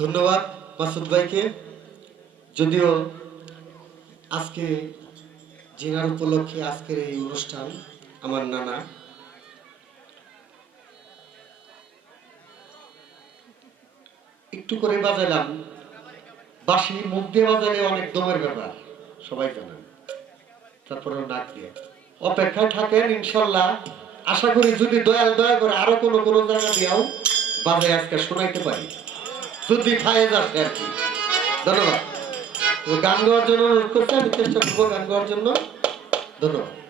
ধন্যবাদ মাসুদ ভাইকে। যদিও আজকে জিনার উপলক্ষে আজকের এই অনুষ্ঠান, আমার নানা একটু করে বাজালাম। বাঁশি মুখ দিয়ে বাজালে অনেক দমের ব্যাপার, সবাই জানেন। তারপরেও নাক দিয়ে অপেক্ষায় থাকেন, ইনশাল্লাহ আশা করি যদি দয়া করে আরো কোনো জায়গা দিয়েও বাজে আজকে শোনাইতে পারি, যদি ফায়েজ আসে আর কি। ধন্যবাদ। গান গাওয়ার জন্য অনুরোধ করতে আমি চেষ্টা করবো গান গাওয়ার জন্য। ধন্যবাদ।